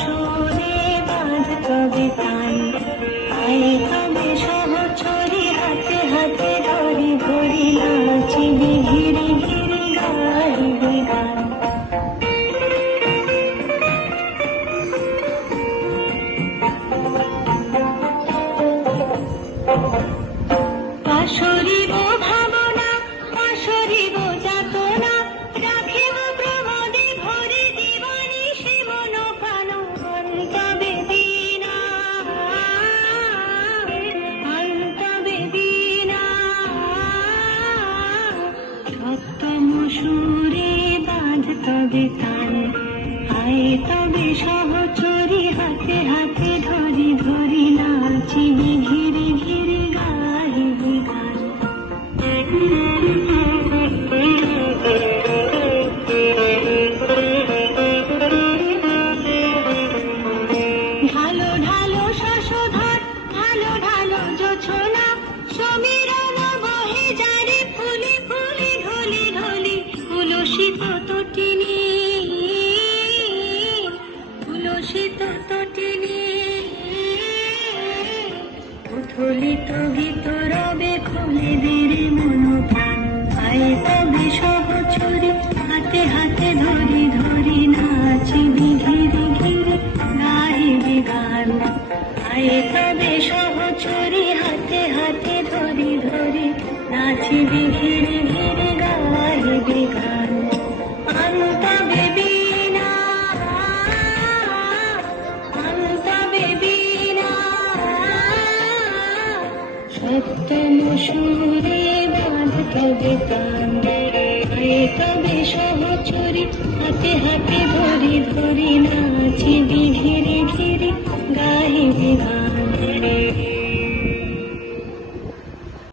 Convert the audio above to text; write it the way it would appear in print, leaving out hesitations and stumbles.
সুরে বাঁধ তবে কান, আয় তবে সহচরী হাতে হাতে ধরি ধরি নাচিবি ঘিরে ঘিরে গাইবি গান। পাশরিব ভাবনা পাশরিব যাতনা, রাখিব প্রমোদে ভরে দিবানিশি মন প্রাণ। অন্তবে বীণা অন্তবে বীণা, সপ্তম সুরে বাঁধ তবে কান, আয় তবে সহচরী হাতে হাতে ধরি ধরি নাচিবি ঘিরে ঘিরে গাইবি গান। ঢালো ঢালো শশধর ঢালো ঢালো জোছনা, সমীরণ বহে যারে ফুলে ফুলে ঢলে ঢলে। তুলসিত তটিনী তুলসিত তটিনী, উথলিত গীত রবে খুলে দেরে মন প্রাণ। আয় তবে সহচরী হাতে হাতে ধরি ধরি নাচিবি ঘিরে ঘিরে গাইবি গান। আয় তবে সহচরী হাতে হাতে ধরি ধরি নাচিবি ঘিরে ঘিরে গাইবি গান। অন্তবে বীণা অন্তবে বীণা, সপ্তম সুরে বাঁধ তবে কান, আয় তবে সহচরী হাতে হাতে ধরি ধরি নাচিবি ঘিরে ঘিরে গাইবি গান।